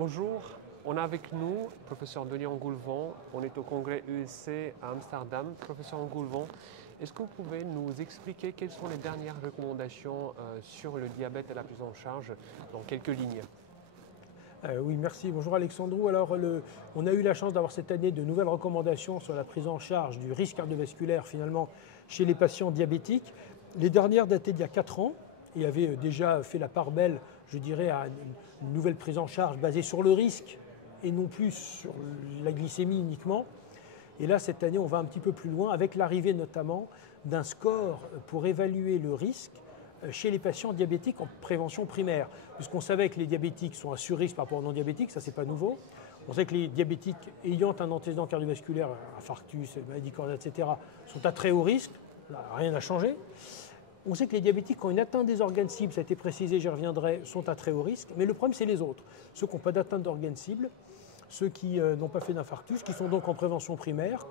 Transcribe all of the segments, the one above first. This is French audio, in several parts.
Bonjour, on a avec nous professeur Denis Engoulevent. On est au congrès USC à Amsterdam. Professeur Engoulevent, est-ce que vous pouvez nous expliquer quelles sont les dernières recommandations sur le diabète et la prise en charge dans quelques lignes? Oui, merci. Bonjour Alexandrou. Alors, on a eu la chance d'avoir cette année de nouvelles recommandations sur la prise en charge du risque cardiovasculaire finalement chez les patients diabétiques. Les dernières dataient d'il y a 4 ans et avaient déjà fait la part belle, je dirais, à une nouvelle prise en charge basée sur le risque et non plus sur la glycémie uniquement. Et là, cette année, on va un petit peu plus loin avec l'arrivée notamment d'un score pour évaluer le risque chez les patients diabétiques en prévention primaire. Puisqu'on savait que les diabétiques sont à sur-risque par rapport aux non-diabétiques, ça c'est pas nouveau. On sait que les diabétiques ayant un antécédent cardiovasculaire, infarctus, maladie cardiaque, etc., sont à très haut risque, là, rien n'a changé. On sait que les diabétiques qui ont une atteinte des organes cibles, ça a été précisé, j'y reviendrai, sont à très haut risque. Mais le problème, c'est les autres. Ceux qui n'ont pas d'atteinte d'organes cibles, ceux qui n'ont pas fait d'infarctus, qui sont donc en prévention primaire,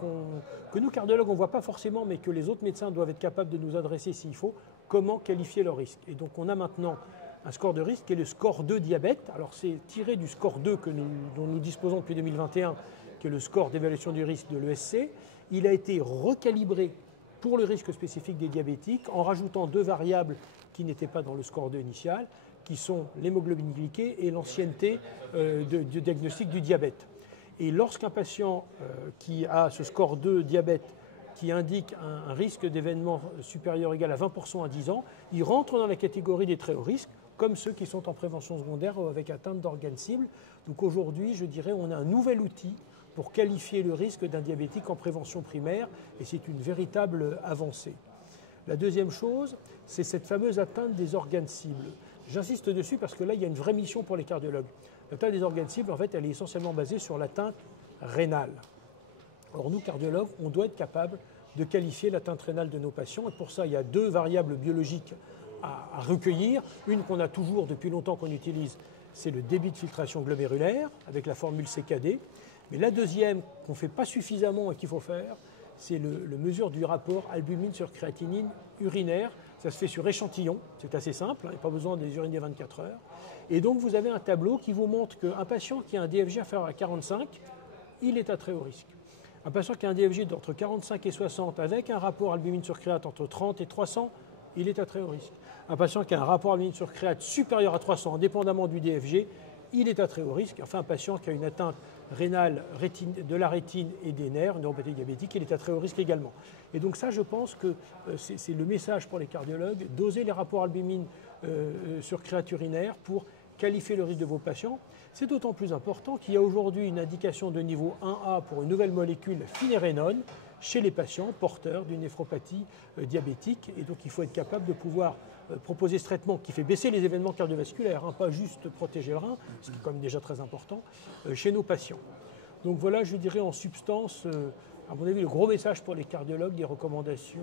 que nous, cardiologues, on ne voit pas forcément, mais que les autres médecins doivent être capables de nous adresser s'il faut, comment qualifier leur risque. Et donc on a maintenant un score de risque qui est le score 2 diabète. Alors c'est tiré du score 2 dont nous disposons depuis 2021, qui est le score d'évaluation du risque de l'ESC. Il a été recalibré pour le risque spécifique des diabétiques en rajoutant 2 variables qui n'étaient pas dans le score 2 initial, qui sont l'hémoglobine glyquée et l'ancienneté du diagnostic du diabète. Et lorsqu'un patient qui a ce score 2 diabète qui indique un risque d'événement supérieur ou égal à 20% à 10 ans, il rentre dans la catégorie des très hauts risques, comme ceux qui sont en prévention secondaire avec atteinte d'organes cibles. Donc aujourd'hui, je dirais, on a un nouvel outil pour qualifier le risque d'un diabétique en prévention primaire, et c'est une véritable avancée. La deuxième chose, c'est cette fameuse atteinte des organes cibles. J'insiste dessus parce que là, il y a une vraie mission pour les cardiologues. L'atteinte des organes cibles, en fait, elle est essentiellement basée sur l'atteinte rénale. Or, nous, cardiologues, on doit être capable de qualifier l'atteinte rénale de nos patients. Et pour ça, il y a 2 variables biologiques à recueillir. Une qu'on a toujours depuis longtemps qu'on utilise, c'est le débit de filtration glomérulaire avec la formule CKD. Mais la deuxième qu'on ne fait pas suffisamment et qu'il faut faire, c'est le mesure du rapport albumine sur créatinine urinaire. Ça se fait sur échantillon, c'est assez simple, il n'y a pas besoin des urines des 24 heures. Et donc vous avez un tableau qui vous montre qu'un patient qui a un DFG inférieur à 45, il est à très haut risque. Un patient qui a un DFG d'entre 45 et 60 avec un rapport albumine sur créate entre 30 et 300, il est à très haut risque. Un patient qui a un rapport albumine sur créate supérieur à 300, indépendamment du DFG, il est à très haut risque. Enfin, un patient qui a une atteinte rénale de la rétine et des nerfs, une neuropathie diabétique, il est à très haut risque également. Et donc ça, je pense que c'est le message pour les cardiologues, doser les rapports albumine sur créate urinaire pour qualifier le risque de vos patients. C'est d'autant plus important qu'il y a aujourd'hui une indication de niveau 1A pour une nouvelle molécule finérénone chez les patients porteurs d'une néphropathie diabétique. Et donc il faut être capable de pouvoir proposer ce traitement qui fait baisser les événements cardiovasculaires, pas juste protéger le rein, ce qui est quand même déjà très important, chez nos patients. Donc voilà, je dirais en substance, à mon avis, le gros message pour les cardiologues des recommandations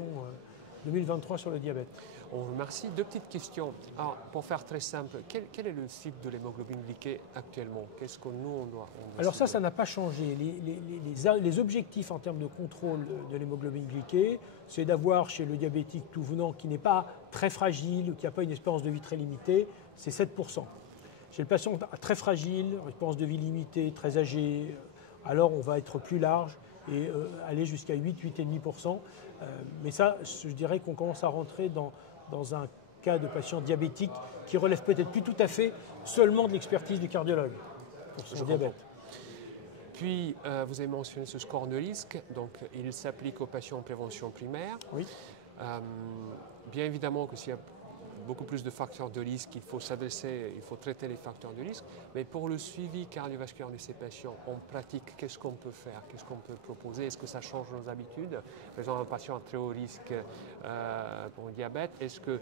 2023 sur le diabète. On vous remercie. 2 petites questions. Alors, pour faire très simple, quel est le cycle de l'hémoglobine glyquée actuellement? Qu'est-ce que nous, on doit Alors ça n'a pas changé. Les objectifs en termes de contrôle de l'hémoglobine glyquée, c'est d'avoir chez le diabétique tout venant qui n'est pas très fragile ou qui n'a pas une espérance de vie très limitée, c'est 7%. Chez le patient très fragile, espérance de vie limitée, très âgé, alors on va être plus large et aller jusqu'à 8,5%. Mais ça, je dirais qu'on commence à rentrer dans un cas de patient diabétique qui relève peut-être plus tout à fait seulement de l'expertise du cardiologue pour son diabète. Puis, vous avez mentionné ce score de risque, donc il s'applique aux patients en prévention primaire. Oui. Bien évidemment que s'il y a beaucoup plus de facteurs de risque, il faut s'adresser, il faut traiter les facteurs de risque. Mais pour le suivi cardiovasculaire de ces patients, en pratique, qu'est-ce qu'on peut faire? Qu'est-ce qu'on peut proposer? Est-ce que ça change nos habitudes? Par exemple, un patient à très haut risque pour le diabète, est-ce que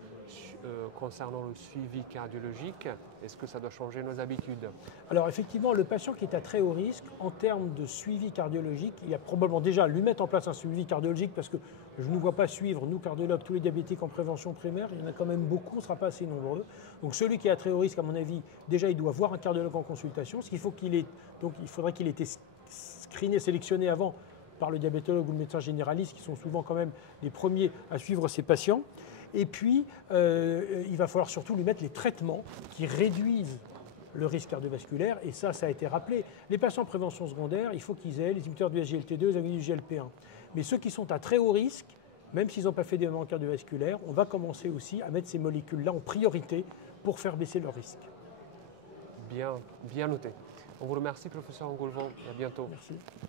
concernant le suivi cardiologique, est-ce que ça doit changer nos habitudes? Alors effectivement, le patient qui est à très haut risque, en termes de suivi cardiologique, il y a probablement déjà lui mettre en place un suivi cardiologique parce que je ne vois pas suivre, nous cardiologues, tous les diabétiques en prévention primaire, il y en a quand même beaucoup, on ne sera pas assez nombreux. Donc celui qui est à très haut risque, à mon avis, déjà il doit voir un cardiologue en consultation, ce qu'il faut qu'il ait, donc il faudrait qu'il ait été screené, sélectionné avant par le diabétologue ou le médecin généraliste, qui sont souvent quand même les premiers à suivre ces patients. Et puis, il va falloir surtout lui mettre les traitements qui réduisent le risque cardiovasculaire, et ça a été rappelé. Les patients en prévention secondaire, il faut qu'ils aient les inhibiteurs du SGLT2, les agonistes du GLP1. Mais ceux qui sont à très haut risque, même s'ils n'ont pas fait d'événements cardiovasculaires, on va commencer aussi à mettre ces molécules-là en priorité pour faire baisser leur risque. Bien noté. On vous remercie, professeur Engoulevent. À bientôt. Merci.